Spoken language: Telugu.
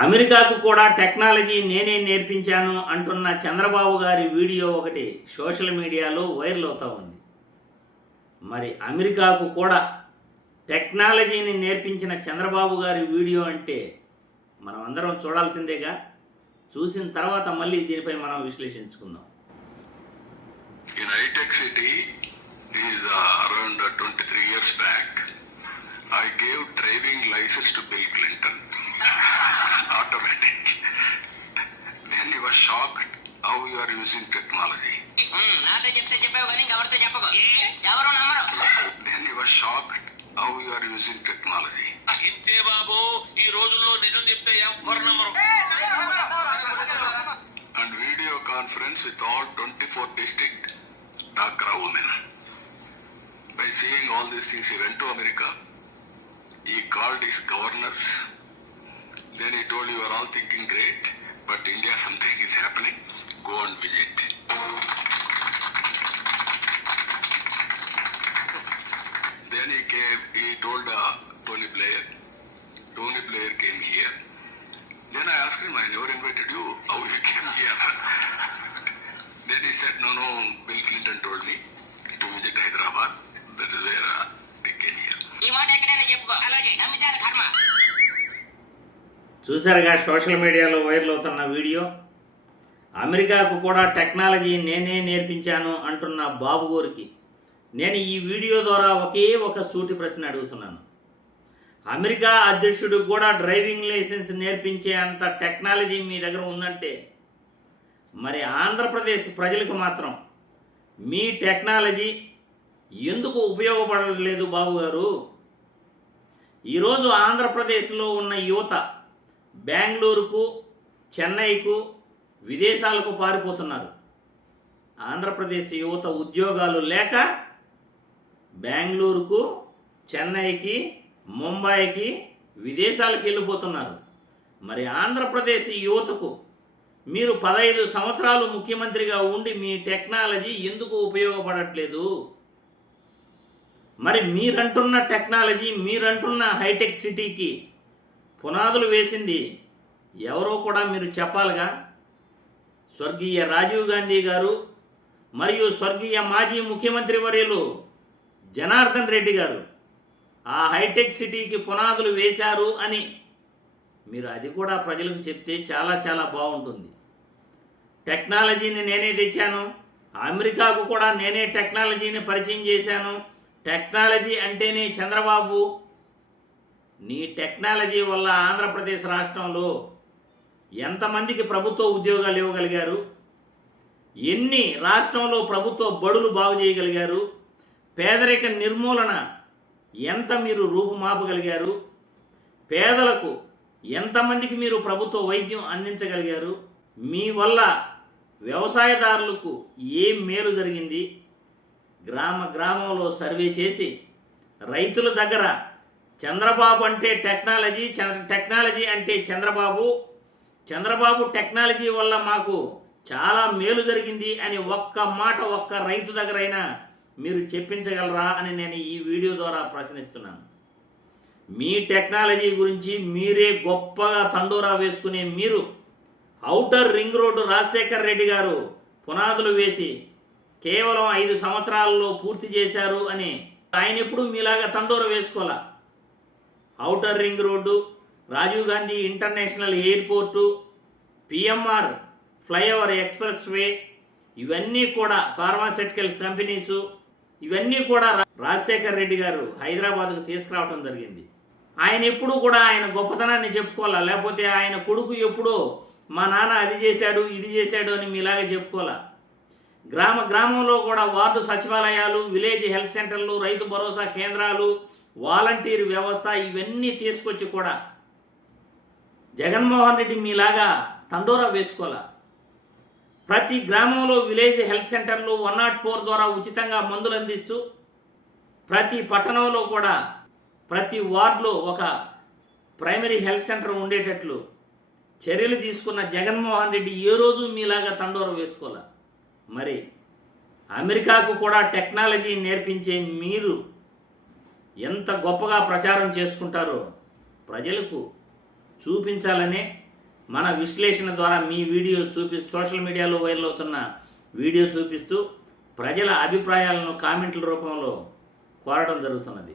అమెరికాకు కూడా టెక్నాలజీ నేనే నేర్పించాను అంటున్న చంద్రబాబు గారి వీడియో ఒకటి సోషల్ మీడియాలో వైరల్ అవుతూ ఉంది. మరి అమెరికాకు కూడా టెక్నాలజీని నేర్పించిన చంద్రబాబు గారి వీడియో అంటే మనం అందరం చూడాల్సిందేగా. చూసిన తర్వాత మళ్ళీ దీనిపై మనం విశ్లేషించుకుందాం. In high-tech city is around 23 years back. I gave driving license to Bill Clinton. Automatic. Then he was shocked how you are using technology. Then he was shocked how you are using technology. ఇంతే బాబు ఈ రోజుల్లో నిజం చెప్తే ఎవరు నమ్మరు. And video conference with all 24 district Dhaka women. By seeing all these things, he went to America. He called his governors. Then he told, you are all thinking great, but India something is happening. Go and visit. Then he told Tony Blair. Tony Blair came here. Then I asked him, I never invited you. How you came here? Then he said, no, Bill Clinton told me to visit Hyderabad. That is where I came here. చూసారుగా సోషల్ మీడియాలో వైరల్ అవుతున్న వీడియో. అమెరికాకు కూడా టెక్నాలజీ నేనే నేర్పించాను అంటున్న బాబు గారికి నేను ఈ వీడియో ద్వారా ఒకే ఒక సూటి ప్రశ్న అడుగుతున్నాను. అమెరికా అధ్యక్షుడు కూడా డ్రైవింగ్ లైసెన్స్ నేర్పించే అంత టెక్నాలజీ మీ దగ్గర ఉందంటే మరి ఆంధ్రప్రదేశ్ ప్రజలకు మాత్రం మీ టెక్నాలజీ ఎందుకు ఉపయోగపడలేదు బాబు గారు? ఈరోజు ఆంధ్రప్రదేశ్లో ఉన్న యువత బెంగళూరుకు, చెన్నైకు, విదేశాలకు పారిపోతున్నారు. ఆంధ్రప్రదేశ్ యువత ఉద్యోగాలు లేక బెంగళూరుకు, చెన్నైకి, ముంబైకి, విదేశాలకు వెళ్ళిపోతున్నారు. మరి ఆంధ్రప్రదేశ్ యువతకు మీరు 15 సంవత్సరాలు ముఖ్యమంత్రిగా ఉండి మీ టెక్నాలజీ ఎందుకు ఉపయోగపడట్లేదు? మరి మీరంటున్న టెక్నాలజీ, మీరంటున్న హైటెక్ సిటీకి పునాదులు వేసింది ఎవరో కూడా మీరు చెప్పాలిగా. స్వర్గీయ రాజీవ్ గాంధీ గారు మరియు స్వర్గీయ మాజీ ముఖ్యమంత్రి వర్యులు జనార్దన్ రెడ్డి గారు ఆ హైటెక్ సిటీకి పునాదులు వేశారు అని మీరు అది కూడా ప్రజలకు చెప్తే చాలా చాలా బాగుంటుంది. టెక్నాలజీని నేనే తెచ్చాను, అమెరికాకు కూడా నేనే టెక్నాలజీని పరిచయం చేశాను, టెక్నాలజీ అంటేనే చంద్రబాబు. నీ టెక్నాలజీ వల్ల ఆంధ్రప్రదేశ్ రాష్ట్రంలో ఎంతమందికి ప్రభుత్వ ఉద్యోగాలు ఇవ్వగలిగారు? ఎన్ని రాష్ట్రంలో ప్రభుత్వ బడులు బాగు చేయగలిగారు? పేదరిక నిర్మూలన ఎంత మీరు రూపుమాపగలిగారు? పేదలకు ఎంతమందికి మీరు ప్రభుత్వ వైద్యం అందించగలిగారు? మీ వల్ల వ్యవసాయదారులకు ఏం మేలు జరిగింది? గ్రామంలో సర్వే చేసి రైతుల దగ్గర చంద్రబాబు అంటే టెక్నాలజీ, టెక్నాలజీ అంటే చంద్రబాబు టెక్నాలజీ వల్ల మాకు చాలా మేలు జరిగింది అని ఒక్క మాట ఒక్క రైతు దగ్గరైనా మీరు చెప్పించగలరా అని నేను ఈ వీడియో ద్వారా ప్రశ్నిస్తున్నాను. మీ టెక్నాలజీ గురించి మీరే గొప్పగా తండోరా వేసుకునే మీరు outer ring road Rajasekhar Reddy గారు పునాదులు వేసి కేవలం 5 సంవత్సరాలలో పూర్తి చేశారు అని ఆయన ఎప్పుడు మీలాగా తండోరా వేసుకోవాలా. Outer ring road, Rajiv Gandhi international airport, PMR flyover expressway, ఇవన్నీ కూడా ఫార్మాస్యూటికల్ కంపెనీసు, ఇవన్నీ కూడా రాజశేఖర్ రెడ్డి గారు హైదరాబాద్కు తీసుకురావడం జరిగింది. ఆయన ఎప్పుడూ కూడా ఆయన గొప్పతనాన్ని చెప్పుకోవాలా, లేకపోతే ఆయన కొడుకు ఎప్పుడో మా నాన్న అది చేశాడు ఇది చేశాడు అని మీలాగా చెప్పుకోవాలా. గ్రామంలో కూడా వార్డు సచివాలయాలు, విలేజ్ హెల్త్ సెంటర్లు, రైతు భరోసా కేంద్రాలు, వాలంటీర్ వ్యవస్థ ఇవన్నీ తీసుకొచ్చి కూడా జగన్మోహన్ రెడ్డి మీలాగా తండోరా వేసుకోవాలా. ప్రతి గ్రామంలో విలేజ్ హెల్త్ సెంటర్లు 104 ద్వారా ఉచితంగా మందులు అందిస్తూ ప్రతి పట్టణంలో కూడా ప్రతి వార్డులో ఒక ప్రైమరీ హెల్త్ సెంటర్ ఉండేటట్లు చర్యలు తీసుకున్న జగన్మోహన్ రెడ్డి ఏ రోజు మీలాగా తండోరా వేసుకోవాలా. మరి అమెరికాకు కూడా టెక్నాలజీ నేర్పించే మీరు ఎంత గొప్పగా ప్రచారం చేసుకుంటారో ప్రజలకు చూపించాలనే మన విశ్లేషణ ద్వారా మీ వీడియో సోషల్ మీడియాలో వైరల్ అవుతున్న వీడియో చూపిస్తూ ప్రజల అభిప్రాయాలను కామెంట్ల రూపంలో కోరడం జరుగుతున్నది.